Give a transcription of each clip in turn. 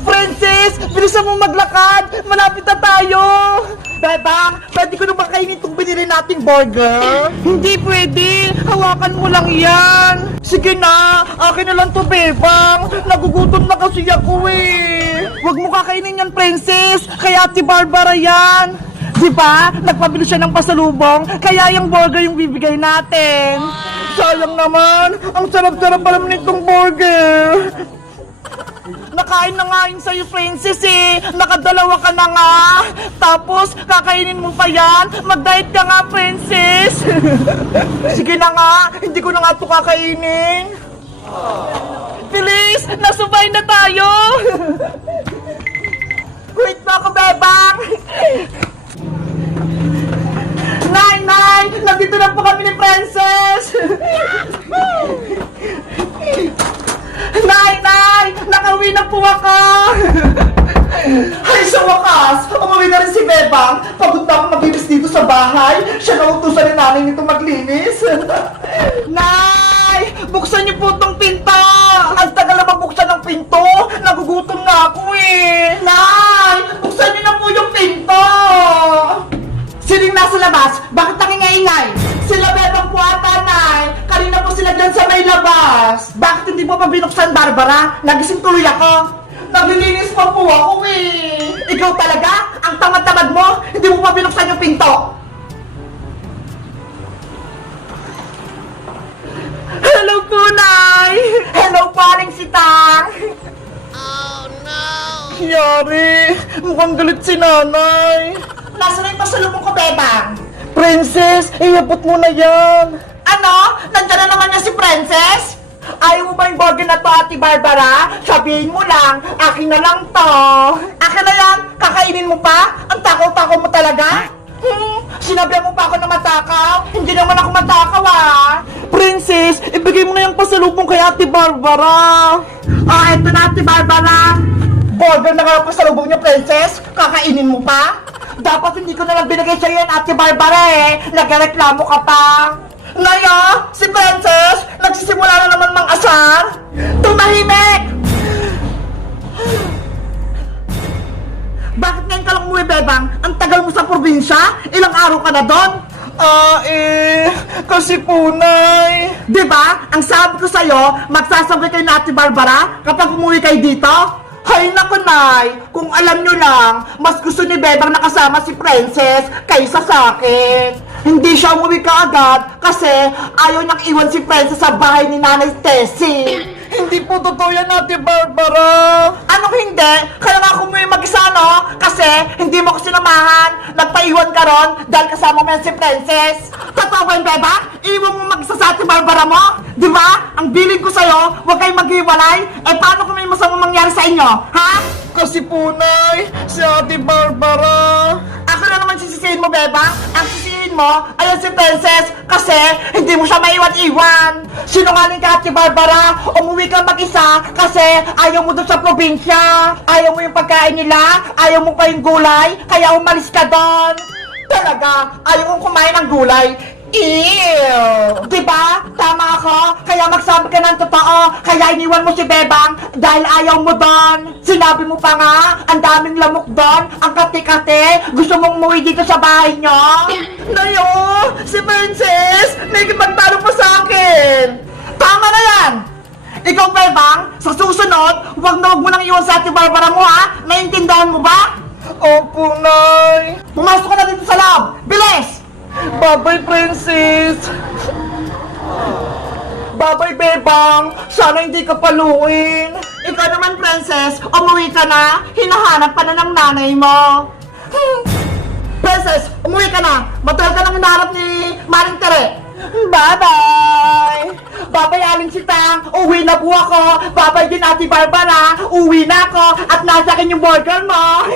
Princess, bilisan mo maglakad. Malapit na tayo. Bebang, pwede ko naman kainin itong binili nating burger? Hindi pwede. Hawakan mo lang yan. Sige na, akin na lang to, Bebang. Nagugutom na kasi ako eh. Huwag mo kakainin yan, Princess. Kaya Ate Barbara yan. Diba? Nagpabili siya ng pasalubong, kaya yung burger yung bibigay natin. Sayang naman, ang sarap-sarap pa naman itong burger. Nakain na nga yun sa'yo, Princess eh. Nakadalawa ka na nga. Tapos, kakainin mo pa yan. Mag-diet ka nga, Princess. Sige na nga, hindi ko na nga ito kakainin. Bilis, nasubay na tayo. Wait mo ako, Bebang. Nay! Nandito na po kami ni Princess! Nay! Nakauwi na po ako! Ay, sa wakas! Umuwi na rin si Bebang! Pagod na ako maglinis dito sa bahay! Siya na utusan ni nanay nito maglinis! Nay! Buksan niyo po itong pinto! Ang tagal na magbuksan ng pinto! Nagugutom na ako eh! Nay! Buksan niyo na po yung pinto! Sining nasa labas? Bakit nangingay-ingay? Sila Bebang po ata, Nay. Kanina po sila dyan sa may labas. Bakit hindi mo pa binuksan, Barbara? Nagising tuloy ako. Naglilinis pa po ako eh. Ikaw talaga? Ang tamad-tamad mo? Hindi mo pa binuksan yung pinto. Hello po, Nay. Hello po, Aling Sitang. Oh, no. Yari, mukhang galit si Nanay. Nasaan na yung pasalubong ko, Bebang? Princess, iabot mo na yan. Ano? Nandiyan na naman niya si Princess? Ayaw mo ba yung burger na to, Ate Barbara? Sabihin mo lang, akin na lang to. Akin na yan? Kakainin mo pa? Ang takaw-takaw mo talaga? Sinabihan mo pa ako na matakaw? Hindi naman ako matakaw ah. Princess, ibigay mo na yung pasalubong kay Ate Barbara. Eto na, Ate Barbara. Burger na nga yung pasalubong niya, Princess. Kakainin mo pa? Dapat hindi ko na lang binigay sa'yo yan, Ate Barbara eh. Nagreklamo ka pa. Naya, si Princess, nagsisimula na naman mang-asar. Tumahimik! Bakit ngayon ka lang umuwi, Bebang? Ang tagal mo sa probinsya? Ilang araw ka na doon? Kasi po, Nay. Diba? Ang sabi ko sa'yo, magsasabay kayo na Ate Barbara kapag umuwi kayo dito? Hay naku, Nay! Kung alam nyo lang, mas gusto ni Bebang nakasama si Princess kaysa sa akin. Hindi siya umuwi kaagad kasi ayaw niyang iwan si Princess sa bahay ni Nanay Tessie. Hindi po totoo yan, Ate Barbara. Anong hindi? Kaya nga ako umuwi mag-isa, no? Kasi hindi mo ko sinamahan. Nagpaiwan ka ron dahil kasama mo yan si Princess. Totoo ba yun, Bebang? Iwan mo mag-isa sa Ate Barbara mo? Di ba? Ang bilin ko sa'yo, huwag kayong maghiwalay. Eh, paano kung may masamang mangyari sa inyo? Ha? Kasi po, Nay, si Ate Barbara. Ako na naman sisisihin mo, Bebang. Ang sisisihin mo, ayan si Princess. Kasi hindi mo siya maiwan-iwan. Sinungaling ka, Ate Barbara. Umuwi ka mag-isa kasi ayaw mo doon sa probinsya. Ayaw mo yung pagkain nila. Ayaw mo pa yung gulay. Kaya umalis ka doon. Talaga, ayaw kong kumain ng gulay. Ew! Diba? Tama ako. Kaya magsabi ka ng totoo. Kaya iniwan mo si Bebang dahil ayaw mo doon. Sinabi mo pa nga, ang daming lamok doon. Ang kati-kati. Gusto mong umuwi dito sa bahay nyo? Nayo! Si Princess! Nagipagtalo pa sa akin! Tama na yan! Ikaw, Bebang, sa susunod, huwag na huwag mo nang iwan sa Ate Barbara mo, ha? Naiintindihan mo ba? Opo, Nay. Pumasok ka na dito sa loob. Bilis! Bye-bye, Princess! Bye-bye, Bebang! Sana hindi ka paluin! Ikaw naman, Princess, umuwi ka na! Hinahanap pa na ng nanay mo! Princess, umuwi ka na! Matagal ka nang hinahanap ni Maring Tere! Bye-bye! Bye-bye, Aling Sitang! Uwi na po ako! Bye-bye din, Ate Barbara! Uwi na ako! At nasa akin yung burger mo!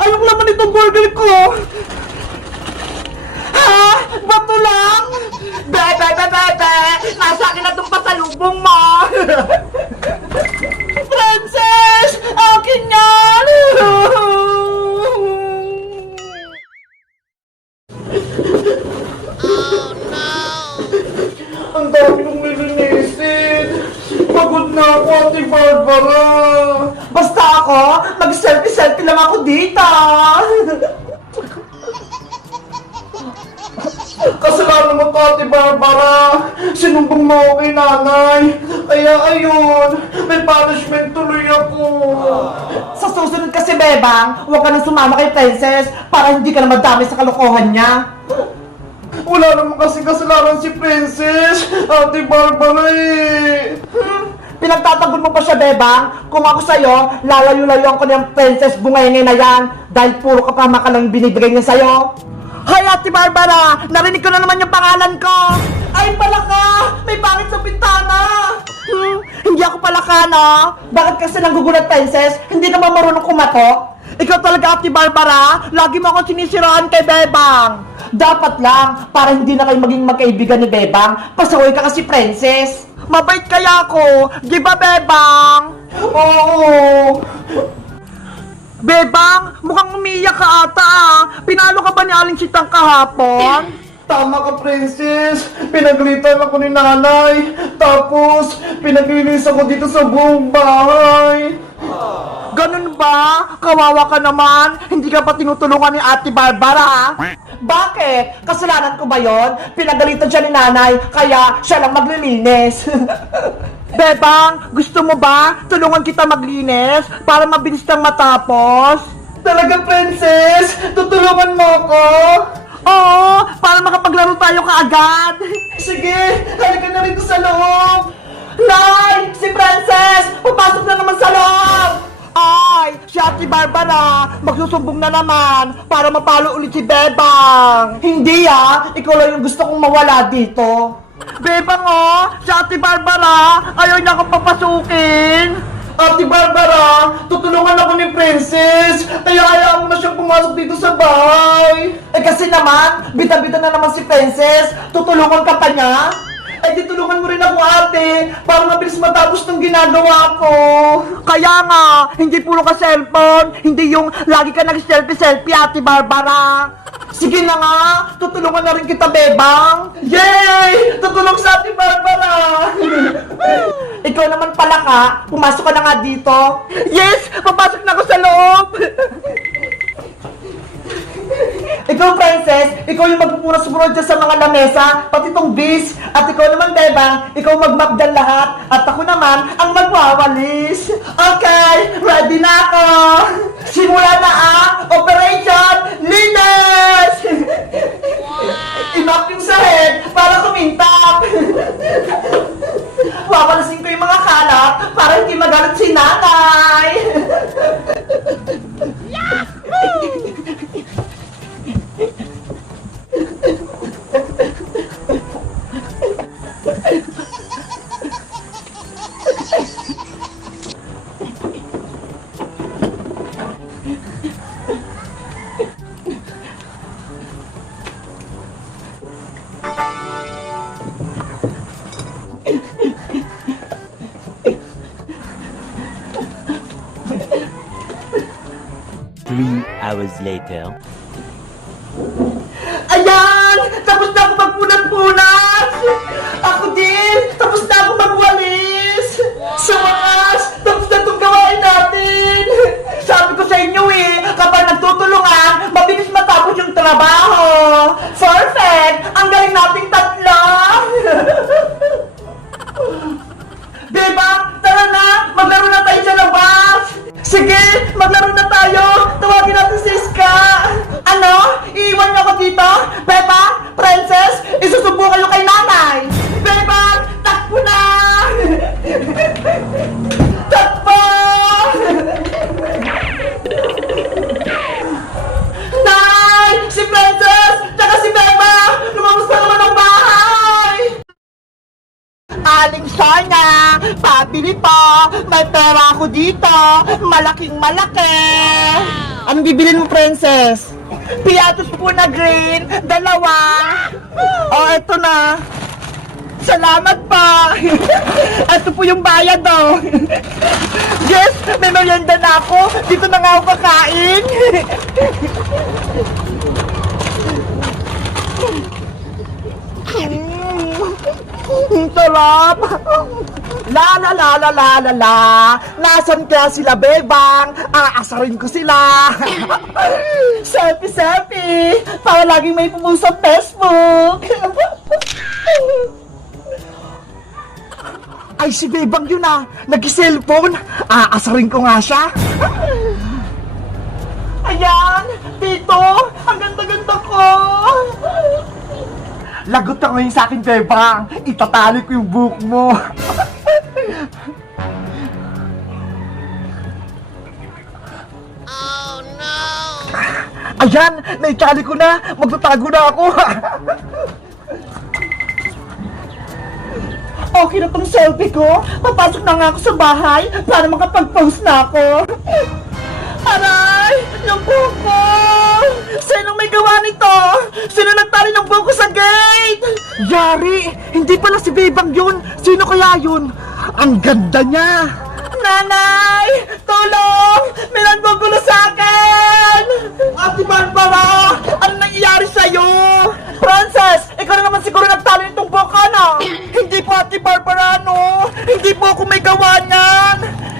Ayoko naman itong burger ko! Ha? Bato lang? Bebe! Nasa akin na itong pasalubong mo! Princess! Akin yan! Oh no! Ang dami kong nilinisin! Pagod na na ako, Ate Barbara. Basta ako, mag-selfie-selfie lang ako dito. Kasalanan mo to, Ate Barbara. Sinumbong mo ako kay nanay. Kaya ayun, may punishment tuloy ako. Sa susunod kasi, Bebang, huwag ka nang sumama kay Princess para hindi ka na madami sa kalokohan niya. Wala naman kasi kasalanan si Princess, Ate Barbara eh. Pinagtatanggol mo pa siya, Bebang. Kung ako sa'yo, lalayo-layuan ko niyang Princess Bungenge na yan dahil puro kapama ka lang binibigay niya sa'yo. Hay, Ate Barbara! Narinig ko na naman yung pangalan ko! Ay, palaka! May pangit sa bintana! Hindi ako palaka, no? Bakit kasi nanggugulat, Princess? Hindi ka ba marunong kumato? Ikaw talaga, Ate Barbara! Lagi mo akong sinisiraan kay Bebang! Dapat lang, para hindi na kayo maging magkaibigan ni Bebang, pasaway ka kasi, Princess! Mabait kaya ako! Di ba, Bebang? Oo! Bebang, mukhang umiiyak ka ata ah. Pinalo ka ba ni Aling Sitang kahapon? Tama ka, Princess. Pinaglitan ako ni nanay. Tapos, pinaglinis ako dito sa buong bahay. Ganun ba? Kawawa ka naman. Hindi ka pa tinutulungan ni Ate Barbara. Bakit? Kasalanan ko ba yon? Pinagalitan siya ni nanay, kaya siya lang maglilinis. Bebang, gusto mo ba tulungan kita maglinis para mabilis kang matapos? Talaga, Princess? Tutulungan mo ako? Oo, para makapaglaro tayo kaagad. Sige, halika na rito sa loob. Nay, si Princess, papasok na naman sa loob. Ay, si Ate Barbara, magsusumbong na naman para mapalo ulit si Bebang. Hindi ikaw lang yung gusto kong mawala dito. Bebang si Ate Barbara, ayaw niya akong papasukin. Ate Barbara, tutulungan ako ni Princess, kaya ayaw mo na siyang pumasok dito sa bahay. Kasi naman, bita-bita na naman si Princess, tutulungan ka pa niya? Di tulungan mo rin ako, ate, para mabilis matapos ng ginagawa ko. Kaya nga, hindi puro ka cellphone, hindi yung lagi ka nag-selfie-selfie, Ate Barbara. Sige na nga, tutulungan na rin kita, Bebang. Yay! Tutulong sa Ate Barbara. Ikaw naman pala ka, pumasok ka na nga dito. Yes! Papasok na ako sa loob. Ikaw, Princess, ikaw yung magpupunas-punas dyan sa mga lamesa, pati tong bis. At ikaw naman, Bebang, ikaw mag-map dyan lahat. At ako naman, ang magwawalis. Okay, ready na ako. Simula na Operation Linis! I-map yung sahig para kumintap. Wawalasin ko yung mga kalat para hindi magalit si nanay. Hours later. Ayan! Tapos na ako magpunat-punat! Ako din! Tapos na ako magwalis! Sa wakas! Tapos na itong gawain natin! Sabi ko sa inyo kapag nagtutulungan, mabilis matapos yung trabaho! Perfect! Ang galing nating tatlo! Diba? Tara na! Maglaro na tayo sa labas! Sige! Maglaro na tayo! Tawagin natin si Iska! Ano? Iiwan niyo ako dito? Beba? Princess? Isusubo kayo kay nanay! Beba! Takbo na! Takbo! Nay! Si Princess! Tsaka si Beba! Lumabas na naman ang bahay! Aling Sonia, pabili po. May pera ako dito. Malaking malaki. Anong bibilin mo, Princess? Piatos po na green. 2. Eto na. Salamat pa. Ito po yung bayad, Yes, may merienda na ako. Dito na nga ako kakain. Ang sarap! La la la la la la la. Nasaan kaya sila, Bebang? Aasarin ko sila. Selfie. Para laging may pumunta sa Facebook. Ay, si Bebang yun nag-cellphone. Aasarin ko nga siya. Ayan, Tito, ang ganda-ganda ko. Lagot ka ngayon sa akin, Bebang. Itatali ko yung buhok mo. Oh no! Ayan, naitali ko na. Magtatago na ako. Okay na tong selfie ko. Papasok na nga ako sa bahay para makapag-post na ako. Aray! Yung buhok ko! Sinong may gawa nito? Sino nagtali ng buhok ko sa gate? Yari! Hindi pala si Bebang yun! Sino kaya yun? Ang ganda niya! Nanay! Tulong! May nagbugulo sa akin! Ate Barbara! Ano nangyayari sa'yo? Frances! Ikaw na naman siguro nagtali nitong buhok ka, no? Hindi po, Ate Barbara, no? Hindi po ako may gawa niyan!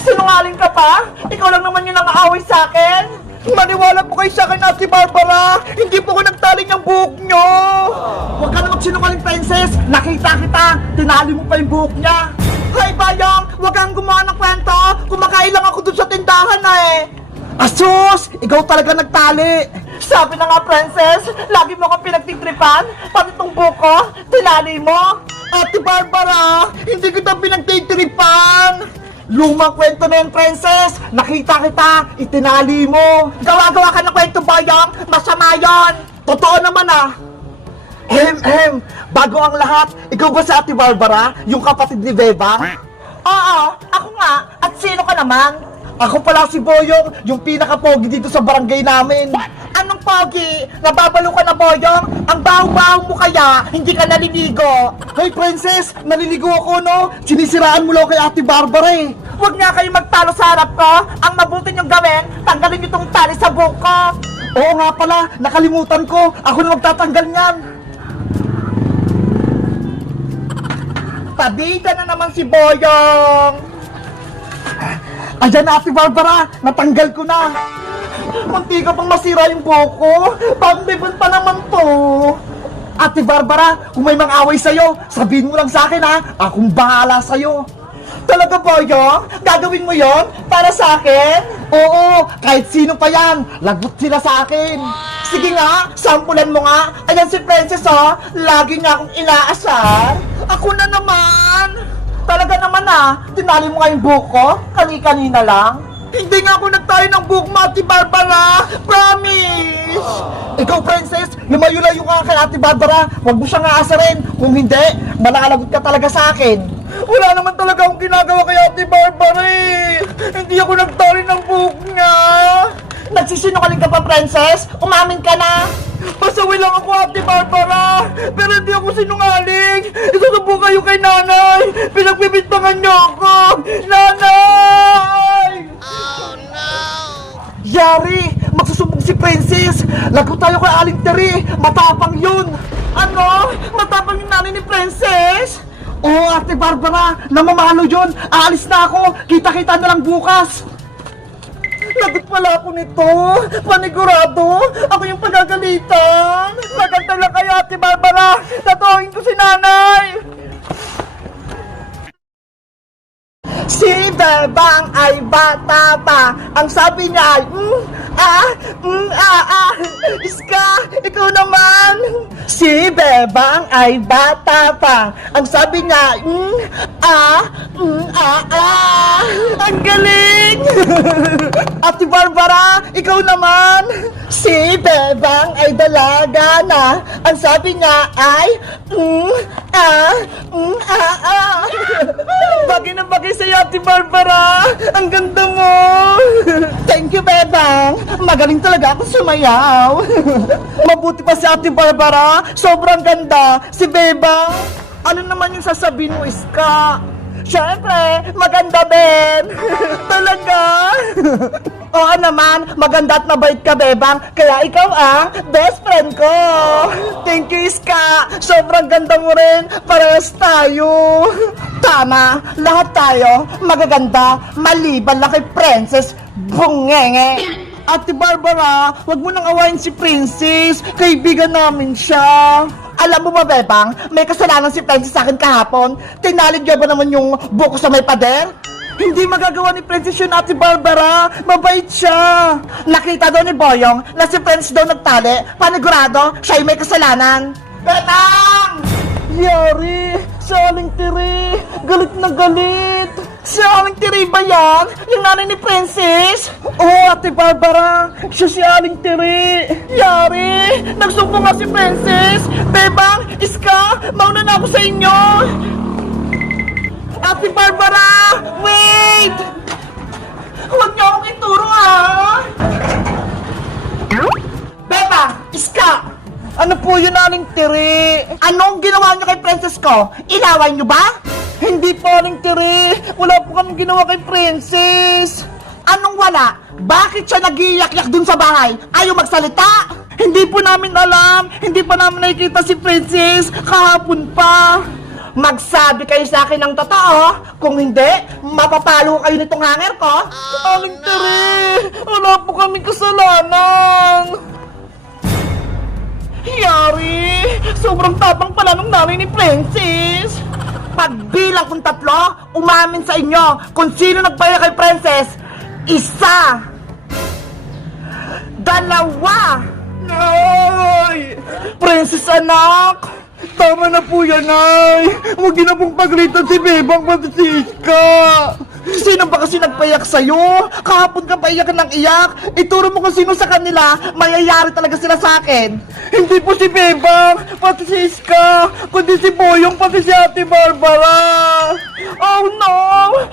Sinungaling ka pa? Ikaw lang naman yung nang-aaway sa akin? Maniwala po kayo sa akin, Ate Barbara! Hindi po ko nagtali ng buhok nyo! Huwag ka na magsinungaling, Princess! Nakita kita! Tinali mo pa yung buhok niya! Hay, Bayang! Huwag kang gumawa ng kwento! Kumakain lang ako dun sa tindahan Asus! Ikaw talaga nagtali! Sabi na nga, Princess! Lagi mo akong pinagtitripan! Pati tong buhok ko, tinali mo! Ate Barbara! Hindi kita pinagtitripan! Lumang kwento na yun, Princess! Nakita kita! Itinali mo! Gawa-gawa ka ng kwento, Bayang! Masama yan! Totoo naman Bago ang lahat, ikaw ba si Ate Barbara? Yung kapatid ni Bebang? Oo, ako nga. At sino ka naman? Ako pala si Boyong, yung pinaka-pogi dito sa barangay namin. Anong pogi? Nababalo ka na, Boyong? Ang baho-baho mo kaya, hindi ka naliligo. Hey, Princess, naliligo ako, no? Sinisiraan mo lang kay Ate Barbara Huwag nga kayo magtalo sa harap ko. Ang mabuti niyong gawin, tanggalin niyo tong tali sa buhok ko. Oo nga pala, nakalimutan ko. Ako na magtatanggal niyan. Pabida na naman si Boyong. Ayan na, Ate Barbara, natanggal ko na. Munti ka pang masira yung buhok ko. Pang-libon pa naman to. Ate Barbara, kung may mang-away sa'yo, sabihin mo lang sa akin Akong bahala sa'yo. Talaga, Boyong? Gagawin mo yon para sa akin? Oo, kahit sino pa yan. Lagot sila sa akin. Sige nga, sampulan mo nga. Ayan si Princess lagi niya akong inaasar. Ako na naman. Talaga naman tinali mo nga yung buhok ko? Kani-kanina lang? Hindi nga ako nagtali ng buhok mo, Ate Barbara! Promise! Ikaw, Princess, lumayo-layo ka kay Ate Barbara. Huwag mo siyang aasarin. Kung hindi, malalagot ka talaga sa akin. Wala naman talaga akong ginagawa kay Ate Barbara Hindi ako nagtali ng buhok niya. Nagsisinungaling ka pa, Princess? Umamin ka na? Pasaway lang ako, Ate Barbara! Pero hindi ako sinungaling! Isusubo kayo kay Nanay! Pinagbibintangan niyo ako! Nanay! Oh no! Yari! Magsusubong si Princess! Lagot tayo kay Aling Teri! Matapang yun! Ano? Matapang yung nanay ni Princess? Oo, Ate Barbara! Namamalo yun! Aalis na ako! Kita-kita na lang bukas! Lagot pala ako nito! Panigurado! Ako yung pagagalitan! Maganda lang kayo, Ate Barbara! Tatuhin ko si Nanay! Si Bebang ay bata pa. Ang sabi niya ay, Iska, ikaw naman. Si Bebang ay bata pa. Ang sabi niya, Ang galing. Ate Barbara, ikaw naman. Si Bebang ay dalaga na. Ang sabi niya ay, Bagay na bagay sa'yo, Ate Barbara! Ang ganda mo! Thank you, Bebang! Magaling talaga ako sumayaw! Mabuti pa si Ate Barbara! Sobrang ganda! Si Bebang! Ano naman yung sasabihin mo, Iska? Siyempre, maganda din! Talaga! Oo naman, maganda at mabait ka, Bebang. Kaya ikaw ang best friend ko. Thank you, Iska. Sobrang ganda mo rin. Parehas tayo. Tama, lahat tayo magaganda, maliban lang kay Princess Bungenge. Ate Barbara, wag mo nang awayin si Princess. Kaibigan namin siya. Alam mo ba, Bebang, may kasalanan si Princess sa akin kahapon. Tinalig niya ba naman yung buko sa may pader? Hindi magagawa ni Princess yun, Ate Barbara. Mabait siya. Nakita daw ni Boyong na si Princess daw nagtali. Panigurado, siya yung may kasalanan. Bebang! Yari! Si Aling Tiri! Galit na galit! Si Aling Tiri ba yan? Yung nanay ni Princess? Oo, Ate Barbara! Siya si Aling Tiri! Yari! Nagsumpo nga si Princess! Bebang! Iska! Mauna na ako sa inyo! Ate Barbara! Wait! Huwag niyo akong ituro, ha? Bebang! Iska! Ano po yun, Aling Tiri? Anong ginawa niyo kay Princess ko? Inaway niyo ba? Hindi po, Aling Tiri. Wala po kami ginawa kay Princess. Anong wala? Bakit siya nag-iiyak-yak dun sa bahay? Ayaw magsalita? Hindi po namin alam. Hindi pa namin nakikita si Princess. Kahapon pa. Magsabi kayo sa akin ng totoo. Kung hindi, mapapalo kayo nitong hanger ko. Aling Tiri, wala po kami kasalanan. Yari! Sobrang tapang pala nung nanay ni Princess! Pagbilang kong 3, umamin sa inyo kung sino nagpaya kay Princess. 1, 2, Nay! Princess anak! Tama na po yan, Nay! Huwag niyo na pong paglitan si Bebang pati si Iska! Sino ba kasi nagpayak sa'yo? Kahapon ka pa iyak ng iyak. Ituro mo kung sino sa kanila, mayayari talaga sila sa akin. Hindi po si Bebang, pati si Iska, kundi si Boyong, pati si Ate Barbara. Oh no!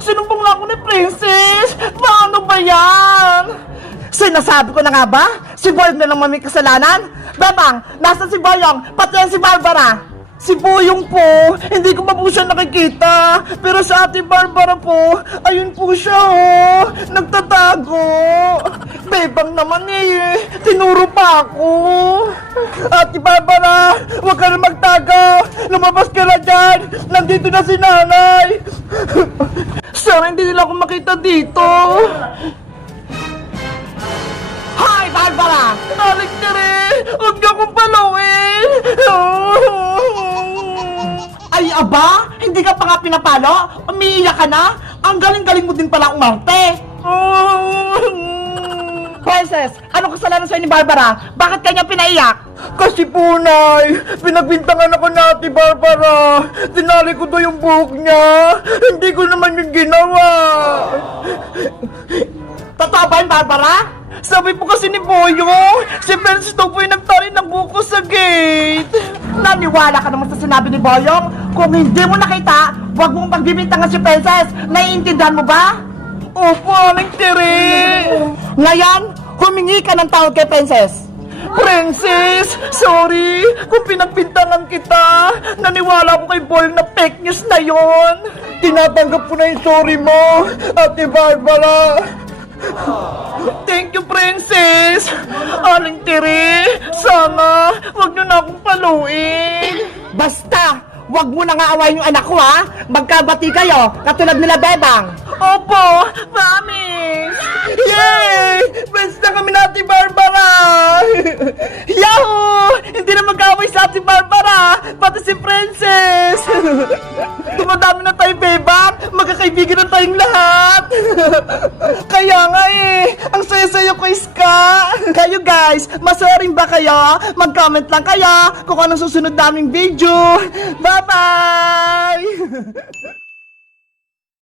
Sinumpong lang ako ni Princess. Paano ba yan? Sinasabi ko na nga ba? Si Boyong na lang may kasalanan? Bebang, nasa si Boyong, pati yan si Barbara. Si Boyong po, hindi ko pa po siya nakikita. Pero sa Ate Barbara po, ayun po siya oh, nagtatago. Bebang naman eh, tinuro pa ako. Ate Barbara, huwag ka na magtago. Lumabas ka na dyan, nandito na si nanay. Sana hindi nila ako makita dito. Hi, Barbara! Aling Tiri! Huwag niyo akong palawin! Ay, aba! Hindi ka pa nga pinapalo? Umiiyak ka na? Ang galing-galing mo din pala umarte! Princess, anong kasalanan sa'yo ni Barbara? Bakit kanya pinaiyak? Kasi po, Nay, pinagbintangan ako na Ate Barbara. Tinali ko to yung buhok niya. Hindi ko naman yung ginawa. Totoo ba yun, Barbara? Sabi po kasi ni Boyong, si Princess daw po yung nagtali ng buko sa gate. Naniwala ka naman sa sinabi ni Boyong? Kung hindi mo nakita, huwag mong pagbibintangan si Princess. Naiintindihan mo ba? Opo, Aling Tiri. Ngayon, humingi ka ng tawad kay Princess. Princess, sorry kung pinagbintangan kita. Naniwala ko kay Boyong na fake news na yon. Tinatanggap ko na yung sorry mo, Ate Barbara. Thank you, Princess! Aling Tiri, sana wag niyo na akong paluin. Basta, wag mo na nga awayin yung anak ko, ha? Magkabati kayo, katulad nila Bebang. Opo, promise! Yay! Friends na kami na Ate Barbara! Yahoo! Hindi na mag-away sa Ate Barbara, pati si Princess! Dumadami na tayo, Bebang! Magkakaibigan na tayong lahat! Kaya nga eh, ang saya-saya ko, Iska! Kayo guys, masaya rin ba kayo? Mag-comment lang kayo kung anong susunod naming video! Bye-bye!